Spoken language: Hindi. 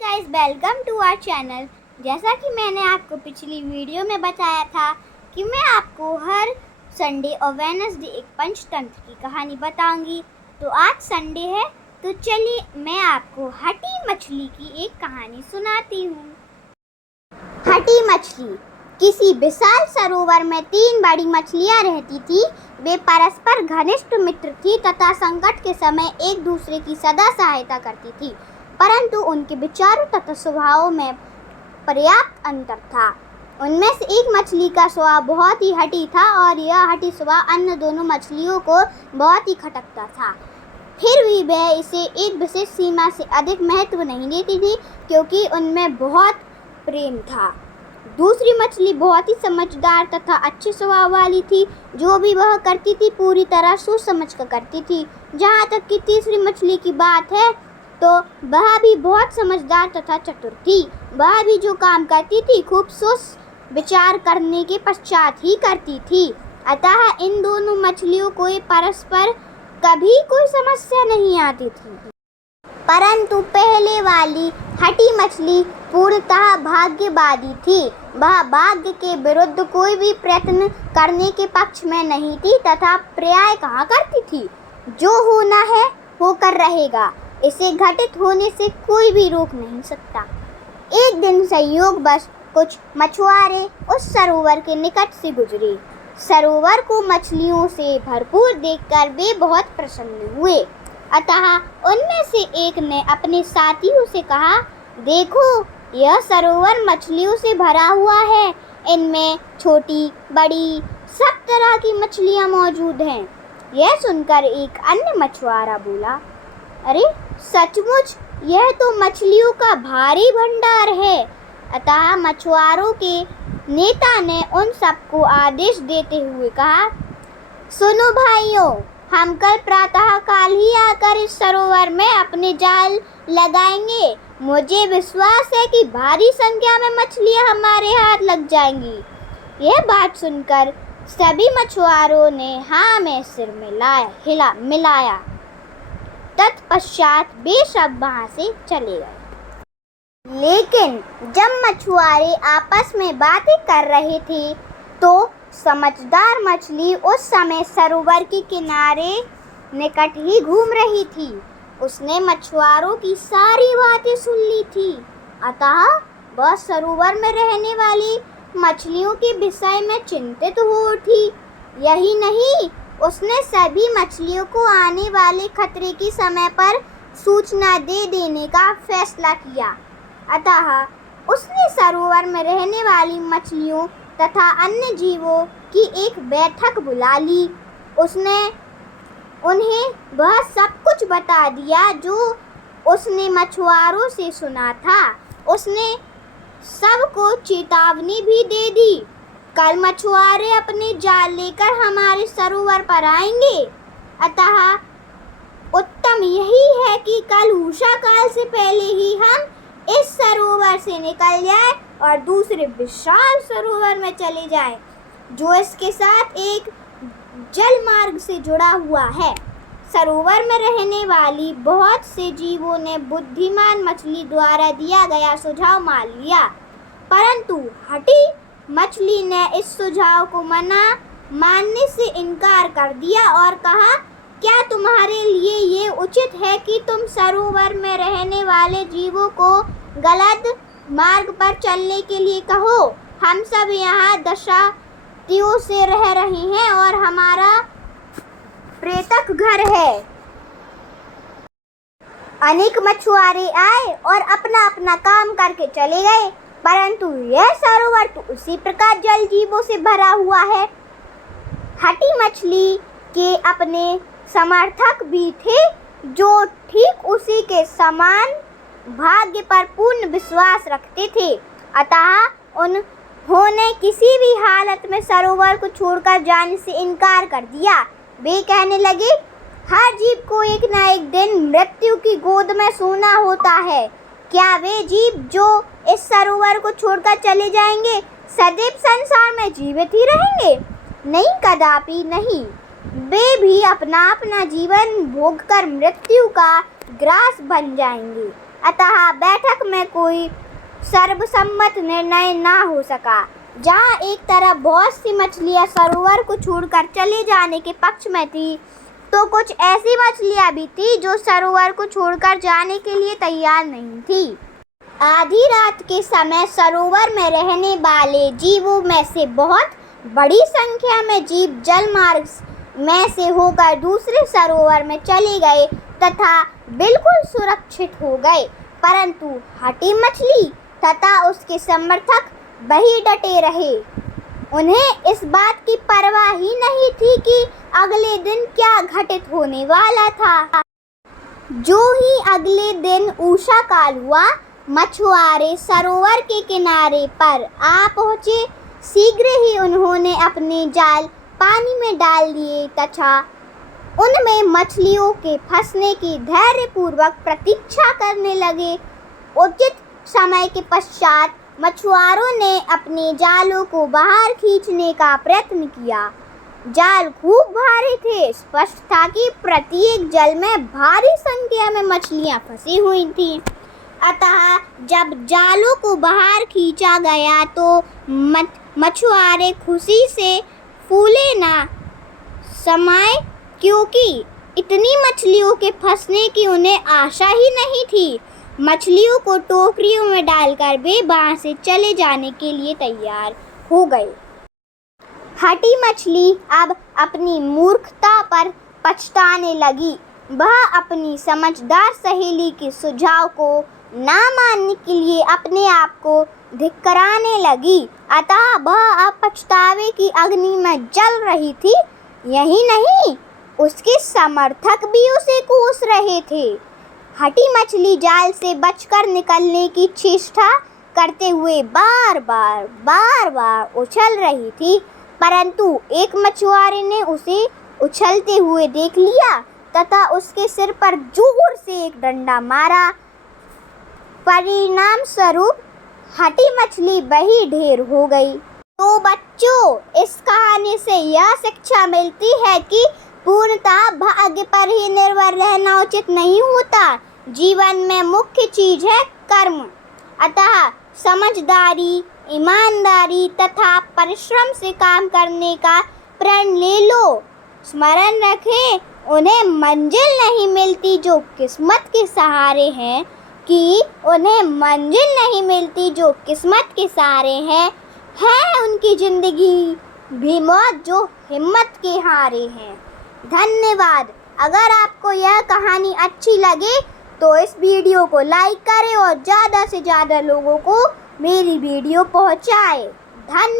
Guys, welcome to our channel. जैसा कि मैंने आपको पिछली वीडियो में बताया था कि मैं आपको हर संडे और वेडनेसडे एक पंचतंत्र की कहानी बताऊंगी। तो आज संडे है, तो चलिए मैं आपको हटी मछली की एक कहानी सुनाती हूँ। हटी मछली। किसी विशाल सरोवर में 3 बड़ी मछलियाँ रहती थी। वे परस्पर घनिष्ठ मित्र थी तथा संकट के समय एक दूसरे की सदा सहायता करती थी, परंतु उनके विचारों तथा स्वभावों में पर्याप्त अंतर था। उनमें से एक मछली का स्वभाव बहुत ही हठी था और यह हठी स्वभाव अन्य दोनों मछलियों को बहुत ही खटकता था। फिर भी वह इसे एक विशेष सीमा से अधिक महत्व नहीं देती थी, क्योंकि उनमें बहुत प्रेम था। दूसरी मछली बहुत ही समझदार तथा अच्छे स्वभाव वाली थी। जो भी वह करती थी पूरी तरह सोच समझ कर करती थी। जहाँ तक कि तीसरी मछली की बात है, तो वह भी बहुत समझदार तथा चतुर थी। वह भी जो काम करती थी खूब सोच विचार करने के पश्चात ही करती थी। अतः इन दोनों मछलियों को परस्पर कभी कोई समस्या नहीं आती थी। परंतु पहले वाली हठी मछली पूर्णतः भाग्यवादी थी। वह भाग्य के विरुद्ध कोई भी प्रयत्न करने के पक्ष में नहीं थी तथा प्राय कहा करती थी, जो होना है होकर रहेगा, इसे घटित होने से कोई भी रोक नहीं सकता। एक दिन संयोगवश कुछ मछुआरे उस सरोवर के निकट से गुजरे। सरोवर को मछलियों से भरपूर देखकर वे बहुत प्रसन्न हुए। अतः उनमें से एक ने अपने साथियों से कहा, देखो, यह सरोवर मछलियों से भरा हुआ है। इनमें छोटी बड़ी सब तरह की मछलियाँ मौजूद हैं। यह सुनकर एक अन्य मछुआरा बोला, अरे सचमुच यह तो मछलियों का भारी भंडार है। अतः मछुआरों के नेता ने उन सबको आदेश देते हुए कहा, सुनो भाइयों, हम कल प्रातः काल ही आकर इस सरोवर में अपने जाल लगाएंगे। मुझे विश्वास है कि भारी संख्या में मछलियां हमारे हाथ लग जाएंगी। यह बात सुनकर सभी मछुआरों ने हाँ में सिर मिलाया। तत्पश्चात वे सब वहाँ से चले गए। लेकिन जब मछुआरे आपस में बातें कर रहे थे, तो समझदार मछली उस समय सरोवर के किनारे निकट ही घूम रही थी। उसने मछुआरों की सारी बातें सुन ली थी। अतः वह सरोवर में रहने वाली मछलियों के विषय में चिंतित हो उठी। यही नहीं, उसने सभी मछलियों को आने वाले खतरे के समय पर सूचना दे देने का फैसला किया। अतः उसने सरोवर में रहने वाली मछलियों तथा अन्य जीवों की एक बैठक बुला ली। उसने उन्हें वह सब कुछ बता दिया जो उसने मछुआरों से सुना था। उसने सबको चेतावनी भी दे दी, कल मछुआरे अपने जाल लेकर हमारे सरोवर पर आएंगे। अतः उत्तम यही है कि कल उषा काल से पहले ही हम इस सरोवर से निकल जाए और दूसरे विशाल सरोवर में चले जाएं, जो इसके साथ एक जल मार्ग से जुड़ा हुआ है। सरोवर में रहने वाली बहुत से जीवों ने बुद्धिमान मछली द्वारा दिया गया सुझाव मान लिया, परंतु हठी मछली ने इस सुझाव को मानने से इनकार कर दिया और कहा, क्या तुम्हारे लिए ये उचित है कि तुम सरोवर में रहने वाले जीवों को गलत मार्ग पर चलने के लिए कहो? हम सब यहाँ दशातियों से रह रहे हैं और हमारा प्रेतक घर है। अनेक मछुआरे आए और अपना अपना काम करके चले गए, परंतु यह सरोवर तो उसी प्रकार जल जीवों से भरा हुआ है। हठी मछली के अपने समर्थक भी थे, जो ठीक उसी के समान भाग्य पर पूर्ण विश्वास रखते थे। अतः उन्होंने किसी भी हालत में सरोवर को छोड़कर जाने से इनकार कर दिया। वे कहने लगे, हर जीव को एक न एक दिन मृत्यु की गोद में सोना होता है। क्या वे जीव जो इस सरोवर को छोड़कर चले जाएंगे सदैव संसार में जीवित ही रहेंगे? नहीं, कदापि नहीं। वे भी अपना अपना जीवन भोगकर मृत्यु का ग्रास बन जाएंगे। अतः बैठक में कोई सर्वसम्मत निर्णय न हो सका। जहाँ एक तरफ बहुत सी मछलियाँ सरोवर को छोड़कर चले जाने के पक्ष में थी, तो कुछ ऐसी मछलियाँ भी थी जो सरोवर को छोड़कर जाने के लिए तैयार नहीं थी। आधी रात के समय सरोवर में रहने वाले जीवों में से बहुत बड़ी संख्या में जीव जल मार्ग में से होकर दूसरे सरोवर में चले गए तथा बिल्कुल सुरक्षित हो गए, परंतु हठी मछली तथा उसके समर्थक वही डटे रहे। उन्हें इस बात की परवाह ही नहीं थी कि अगले दिन क्या घटित होने वाला था। जो ही अगले दिन उषा काल हुआ, मछुआरे सरोवर के किनारे पर आ पहुँचे। शीघ्र ही उन्होंने अपने जाल पानी में डाल दिए तथा उनमें मछलियों के फंसने की धैर्यपूर्वक प्रतीक्षा करने लगे। उचित समय के पश्चात मछुआरों ने अपने जालों को बाहर खींचने का प्रयत्न किया। जाल खूब भारी थे। स्पष्ट था कि प्रत्येक जल में भारी संख्या में मछलियां फंसी हुई थीं। अतः जब जालों को बाहर खींचा गया तो मछुआरे खुशी से फूले ना समाये, क्योंकि इतनी मछलियों के फंसने की उन्हें आशा ही नहीं थी। मछलियों को टोकरियों में डालकर वे वहां से चले जाने के लिए तैयार हो गए। हठी मछली अब अपनी मूर्खता पर पछताने लगी। वह अपनी समझदार सहेली के सुझाव को ना मानने के लिए अपने आप को धिक्कराने लगी। अतः वह अब पछतावे की अग्नि में जल रही थी। यही नहीं, उसके समर्थक भी उसे कोस रहे थे। हठी मछली जाल से बचकर निकलने की चेष्टा करते हुए बार बार उछल रही थी, परंतु एक मछुआरे ने उसे उछलते हुए देख लिया तथा उसके सिर पर जोर से एक डंडा मारा। परिणाम स्वरूप हठी मछली वही ढेर हो गई। तो बच्चों, इस कहानी से यह शिक्षा मिलती है कि पूर्णतः भाग्य पर ही निर्भर रहना उचित नहीं होता। जीवन में मुख्य चीज है कर्म। अतः समझदारी, ईमानदारी तथा परिश्रम से काम करने का प्रण ले लो। स्मरण रखें, उन्हें मंजिल नहीं मिलती जो किस्मत के सहारे हैं, कि उन्हें मंजिल नहीं मिलती जो किस्मत के सहारे हैं। है उनकी जिंदगी भी मौत जो हिम्मत के हारे हैं। धन्यवाद। अगर आपको यह कहानी अच्छी लगे तो इस वीडियो को लाइक करें और ज़्यादा से ज़्यादा लोगों को मेरी वीडियो पहुंचाएं। धन्यवाद।